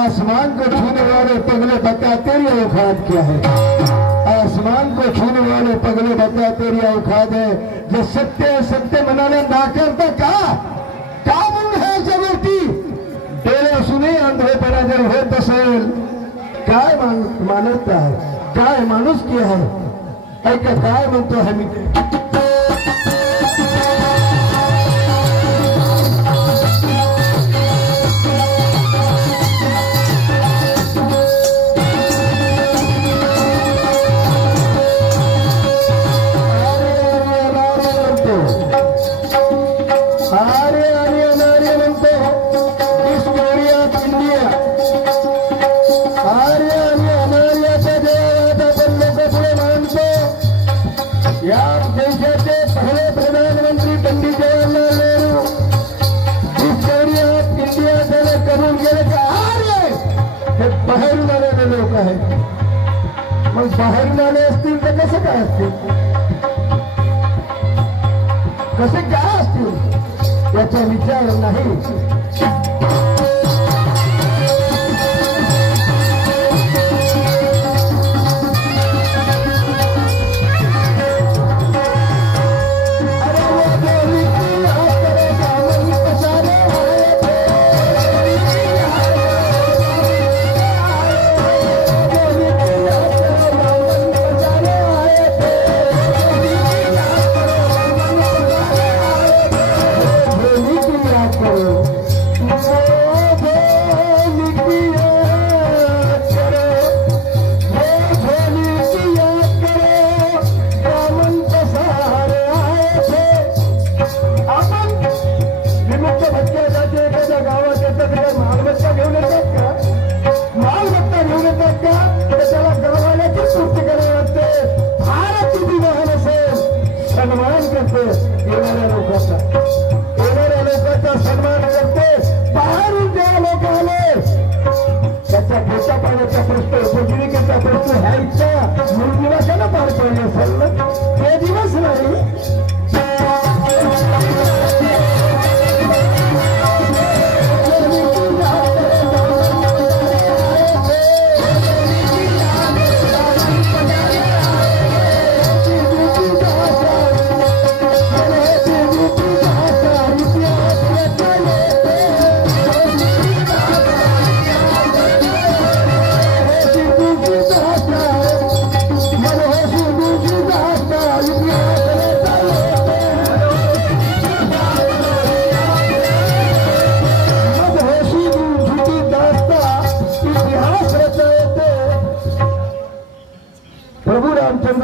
आसमान को छूने वाले पगले बता तेरी औकात क्या है। आसमान को छूने वाले पगले बता तेरी औकात है। जे सत्य सत्य म्हणाले ना करता का म्हणून है अशा गोष्टी डोळे असूनही आंधळेपणा जर होत असेल काय मानवता आहे, काय माणुसकी आहे। ऐका काय म्हणतो आहे मी बाहेरून आलेले लोक आहेत। मग बाहेरून आले असतील तर कसं काय असतील, कसे काय असतील याचा विचार नाही।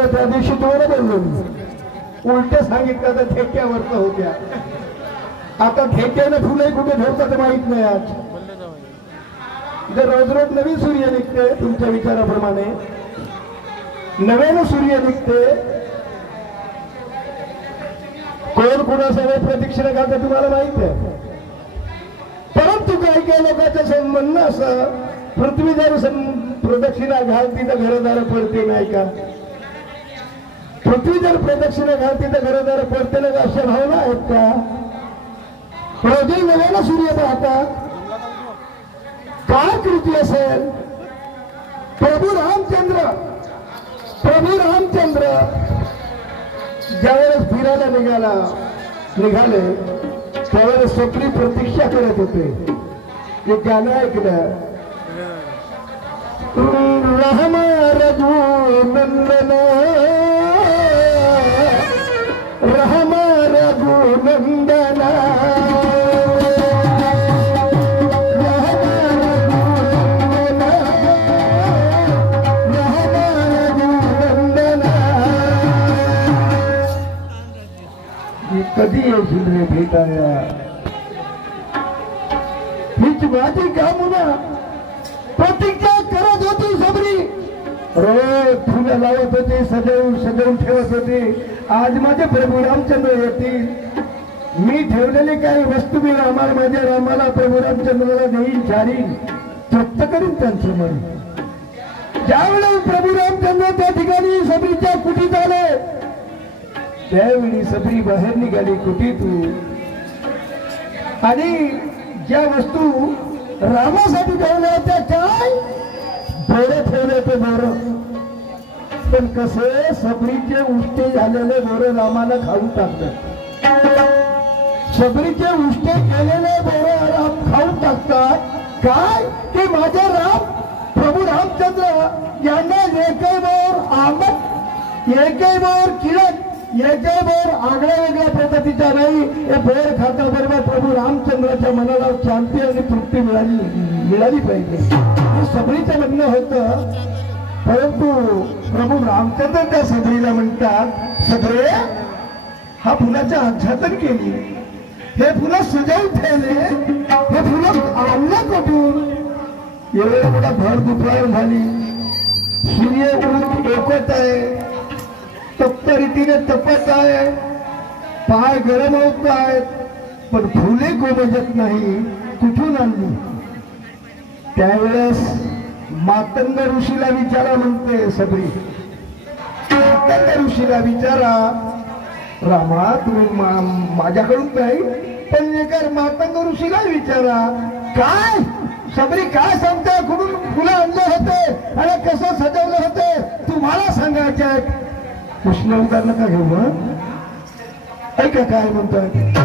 त्या दिवशी दोन बोललो उलट सांगितलं तर ठेक्यावर तर होत्या। आता ठेक्याने फुले कुठे ठेवतात माहित नाही। आज रोज रोज नवीन सूर्य निघते, तुमच्या विचाराप्रमाणे नव्यानं सूर्य निघते। कोण कोणासोबत प्रदक्षिणा घालते तुम्हाला माहित आहे, परंतु काही काही लोकांचं म्हणणं असं पृथ्वी जर प्रदक्षिणा घालती तर घरदार पडते नाही का, पृथ्वी जर प्रदक्षिणा घालती तर घरदार पडते ना, अशा भावना आहेत का। रोजही नव्यानं सूर्य पाहतात, काय कृती असेल। प्रभू रामचंद्र ज्यावेळेस फिरायला निघाले त्यावेळेस स्वप्नी प्रतीक्षा करत होते। एक गाणं ऐकलं, राम रघुनंदन राम रघुनंदन कधी येशील रे भेटाया, हीच माझी कामना प्रतीक्षा करत होती सबरी। रोज फुलं लावत होते, सजवून ठेवत होते। आज माझे प्रभू रामचंद्र येतील, मी ठेवलेली काही वस्तू मी माझ्या रामाला प्रभू रामचंद्राला देईन, चारीन, तृप्त करीन त्यांचं मन। ज्यावेळेस प्रभू रामचंद्र त्या ठिकाणी सबरीच्या कुटीत आले त्यावेळी सबरी बाहेर निघाली कुटीतून, आणि ज्या वस्तू रामासाठी ठेवल्या होत्या काय बोरे ठेवले ते बोर पण कसे सबरीचे उष्टे झालेले बोर रामाला खाऊन टाकतात सबरीचे उष्टे केलेले बोर राम खाऊन टाकतात काय की माझे राम प्रभू रामचंद्र यांना एकही बोर आंबट एकही बोर किळत एकही बोर आगळ्या वेगळ्या पद्धतीचा नाही हे बोर खाता बरोबर प्रभू रामचंद्राच्या मनाला शांती आणि तृप्ती मिळाली पाहिजे हे सबरीचं म्हणणं होतं परंतु प्रभू रामचंद्र त्या सबरीला म्हणतात सबरे हा फुलाच्या आच्छादन केली हे फुलं सजवून ठेवले हे फुलं आणलं कुठून एवढ्या मोठा भर दुपार झाली सूर्य एकत आहे तप्त रीतीने तपत आहे पाय गरम होत आहेत पण फुले गोमजत नाही कुठून आणली त्यावेळेस मातंग ऋषीला विचारा म्हणते सबरी मातंग ऋषीला विचारा रामा तुम्ही माझ्याकडून नाही पण एका मातंग ऋषीला विचारा काय सबरी काय सांगते कुठून फुलं आणले होते आणि कसं सजवलं होते तुम्हाला सांगायचे कृष्ण उदार नका घेऊ ऐका काय म्हणतोय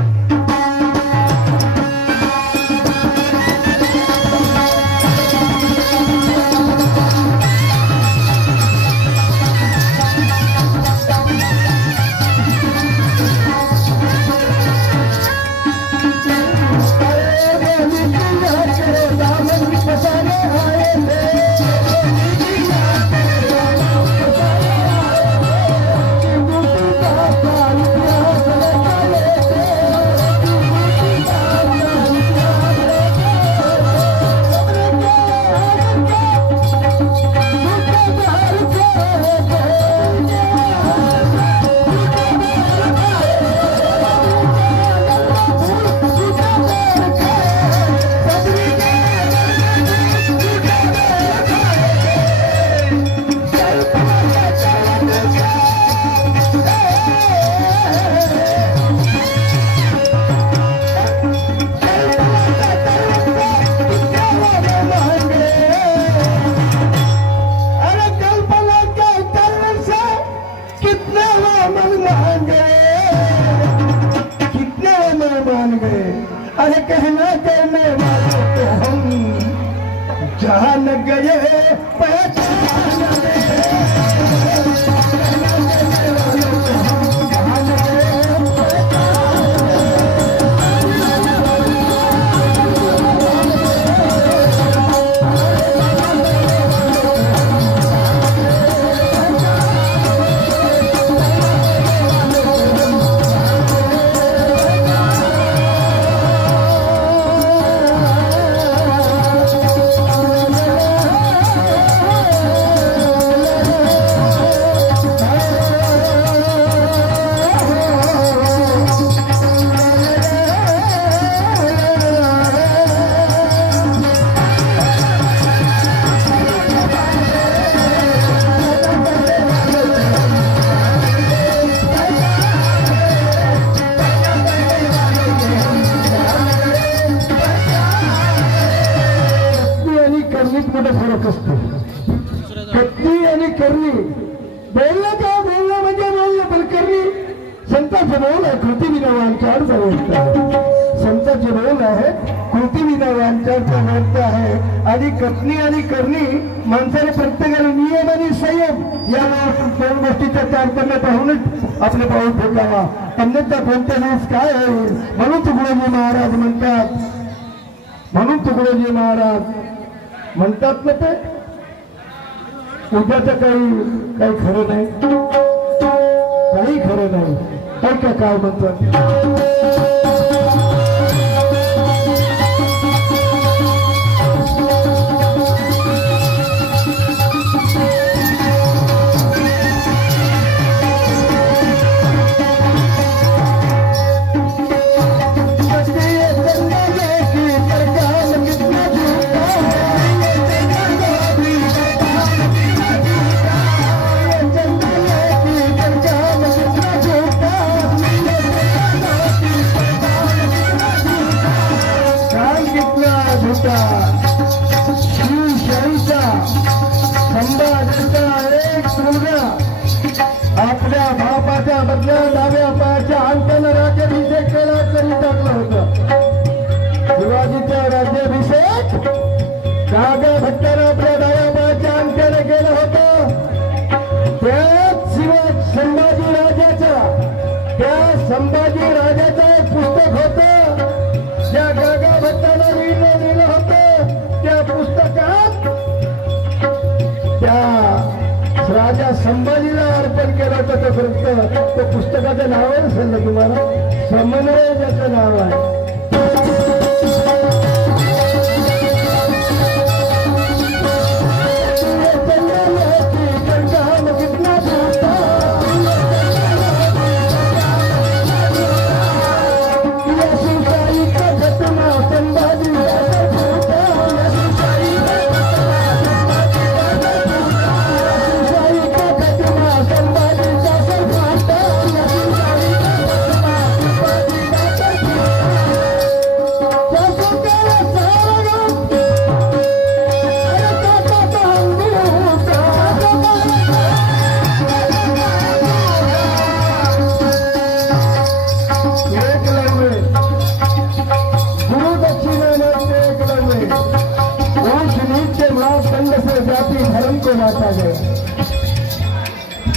जान गए पहचान फरक असतो कत्ती आणि करणी बोललं का बोलणं म्हणजे बोलणं पण करणी संतांचे बोल आहे कृती विनावांच्या अर्थ संतांचे बोल आहे कृती विनावांच्या अर्थ आहे आणि कत्नी आणि करणी माणसाने प्रत्येकाने नियम आणि संयम या दोन गोष्टीचा त्याग करणे पाहूनच आपले पाऊल फेकावा अन्यथा कोणत्या दिवस काय होईल म्हणून तुकडोजी महाराज म्हणतात ना ते उद्याचं काही खरं नाही काही खरं नाही ऐका काय म्हणतात मुलगा आपल्या बापाच्या बदल्या डाव्या पायाच्या अंगठ्यानं राज्याभिषेक केला करून टाकलं होतं. शिवाजीचा राज्याभिषेक गागा भट्टानं आपल्या डाव्या पायाच्या अंगठ्याने केलं होतं. त्याच संभाजी राजाचं एक पुस्तक होतं ज्या गागा भट्टानं लिहिलं होतं. त्या पुस्तकात त्या राजा संभाजीला अर्पण केलं होतं ते ग्रंथ. तो पुस्तकाचं नाव आहे असेल ना तुम्हाला, समन्वय ज्याचं नाव आहे.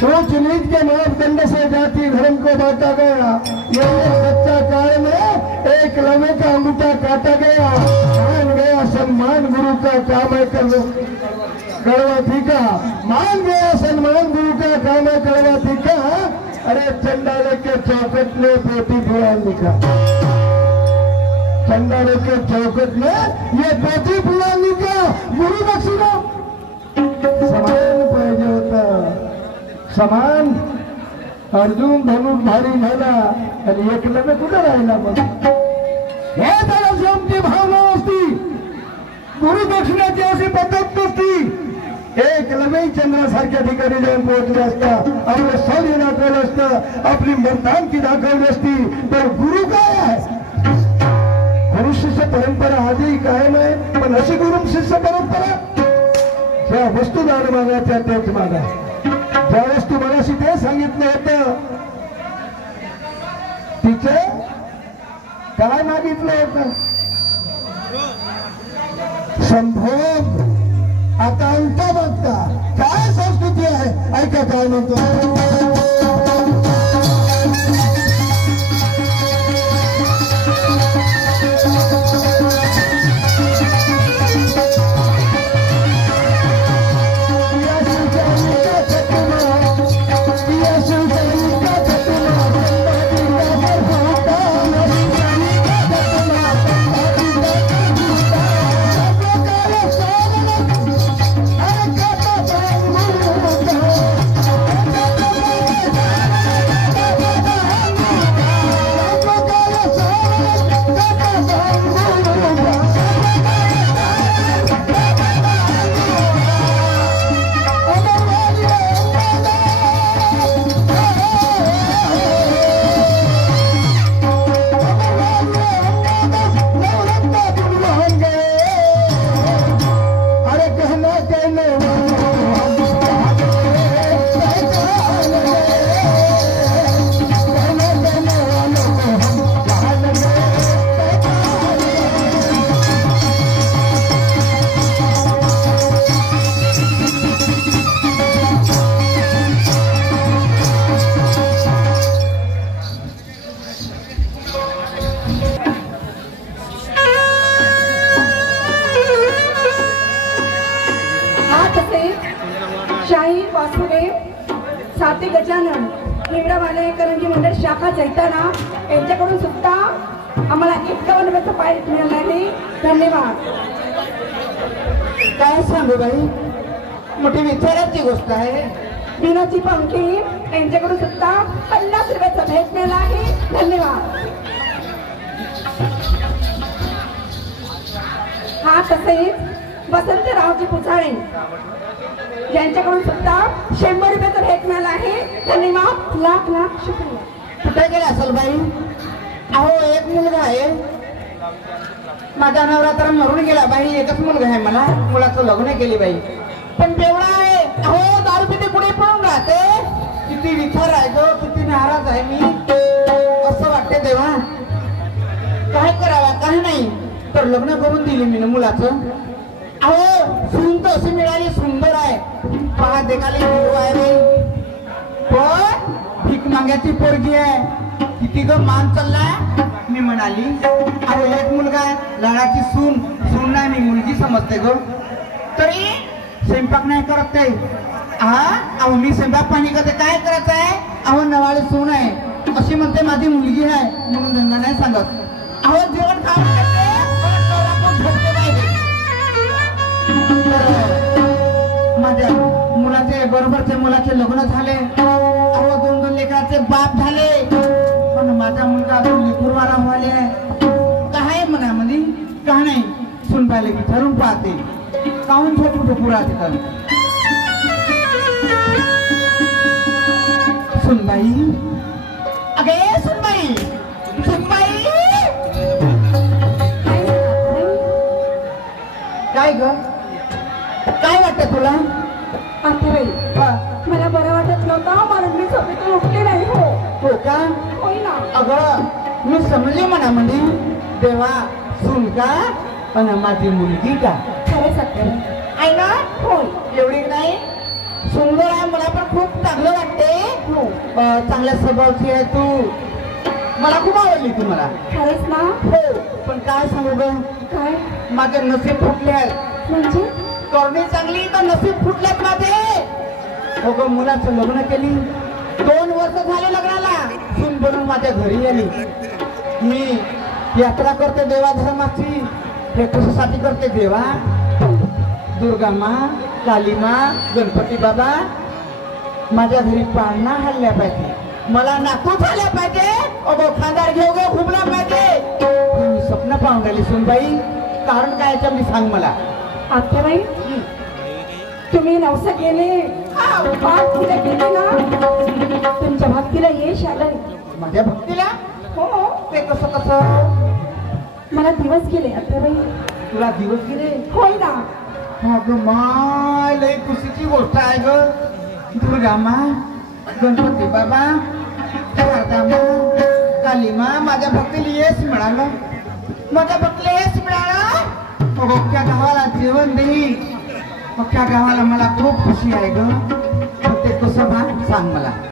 ऊंच नीच के मापदंड से जाति धर्म को बांटा गया. ये सच्चा काल में एक लवे का अंगूठा काटा गया. मान गया सम्मान गुरु का काम है कड़वा तीखा. मान गया सम्मान गुरु का काम है कड़वा तीखा. अरे चंडाले के चौकट में पोती पुराण लिखा. चंडाले के चौकट में ये पोती पुराण लिखा. गुरु दक्षिणा समान पाहिजे होता. समान अर्जुन धनुष भारी झाला आणि एकलव्य कुठं राहिला. मग हे त्याला आमची भावना असती. गुरु दक्षिणाची अशी पद्धत नसती. एकलव्य चंद्रासारख्या ठिकाणी जाऊन पोहोचले असता, आपलं शौर्य दाखवलं असतं, आपली मर्दानकी दाखवली असती. तर गुरु काय आहे? गुरु शिष्य परंपरा आजही कायम आहे. पण अशी गुरु शिष्य परंपरा ज्या वस्तू दान मागायच्या त्याच मागा. ज्या वस्तू मगाशी ते सांगितलं होतं तिचे काय मागितलं होतं? संभोग. आता अंत बघता काय संस्कृती आहे. ऐका काय म्हणतो. साती गजानन हिंगडावाले करंजी मंडळ शाखा चैताना यांच्याकडून सुद्धा आम्हाला 51 रुपयाचं पारितोषिक मिळालं आहे. धन्यवाद. काय सांगू बाई, मोठी विचाराची गोष्ट आहे. दिनाची पंखी यांच्याकडून सुद्धा 50 रुपयाचा भेट मिळाला आहे. धन्यवाद. हा तसेच वसंतरावजी पुजारे यांच्याकडून सुद्धा 100 रुपयाचा भेट मिळाला आहे. धन्यवाद. लाख लाख शुक्रिया. कुठे गेला असेल बाई? अहो एक मुलगा आहे माझा नवरा तर मरून गेला बाई. एकच मुलगा आहे मला. मुलाचं लग्न केली बाई, पण बेवडा आहे. अहो दारू पिते पुढे पण लग्न करून दिले मी ना मुलाचं. अहो सून तर अशी मिळाली सुंदर आहे, पहा देखाली हिरो आहे बाई, पण भीक मागायची पोरगी आहे. किती ग मान चाललाय. मी म्हणाली अहो एक मुलगा आहे, लाडाची सून नाही मी मुलगी समजते ग. तरी स्वयंपाक नाही करत ते. अहो मी स्वयंपाक पाणी करते, काय करायचं आहे. अहो नवाळी सून आहे अशी म्हणते माझी मुलगी आहे म्हणून धंदा नाही सांगत. अहो जेवण खावं माझ्या मुलाचे बरोबरचे मुलाचे लग्न झाले. अहो 2 लेकराचे बाप झाले, पण माझा मुलगा अजून लेकरवारा व्हायला आहे. काय म्हणा म्हणजे का नाही सुनबाईला विचारून पाहते काहून छोटू ठोकू राहते तर. सुनबाई, अगे सुनबाई, सुनबाई. काय ग काय वाटत तुला. आतेबाई मला बरं वाटत नव्हतं म्हणून मी झोपेतून उठले नाही. हो का. होय ना. अगं मी समजले म्हणा म्हणजे देवा सून का पण माझी मुलगी का. खरंच आतेबाई. आहे ना. होय. एवढी नाही सुंदर आहे, मला पण खूप चांगलं वाटते. हो. चांगल्या स्वभावची आहे तू, मला खूप आवडली तू मला. खरंच ना. हो पण काय सांगू ग काय माझे नसीब फुटले आहेत. म्हणजे करणी चांगली तर नसीब फुटल्यात माझे. हो ग मुलाचं लग्न केली, 2 वर्ष झाले लग्नाला, सून बनून माझ्या घरी आली. मी यात्रा करते देवा धर्माची. हे कशासाठी करते देवा. दुर्गा माँ, काली माँ, गणपती बाबा माझ्या घरी पाळणा हल्ल्या पाहिजे, मला नातू झाल्या पाहिजे, अगो खांदार घेऊ गे घुमला पाहिजे. मी स्वप्न पाहून राहिली सुनबाई. कारण काय याच्या मी सांग मला. आत्याबाई तुम्ही नवसा केले, भक्तीला केले ना, तुमच्या भक्तीला यश आलंय. माझ्या भक्तीला. हो. ते कसं कसं. मला दिवस गेले आत्याबाई. तुला दिवस गेले. होय ना. अगं माय लई खुशीची गोष्ट आहे ग. दुर्गा माँ, गणपती बाबा, शारदा माँ, काली माँ माझ्या भक्तीला यश मिळालं, माझ्या भक्तीला यश मिळालं. अख्ख्या गावाला जेवण देईल, अख्ख्या गावाला मला खूप खुशी आहे ग. ते कसं बा सांग मला.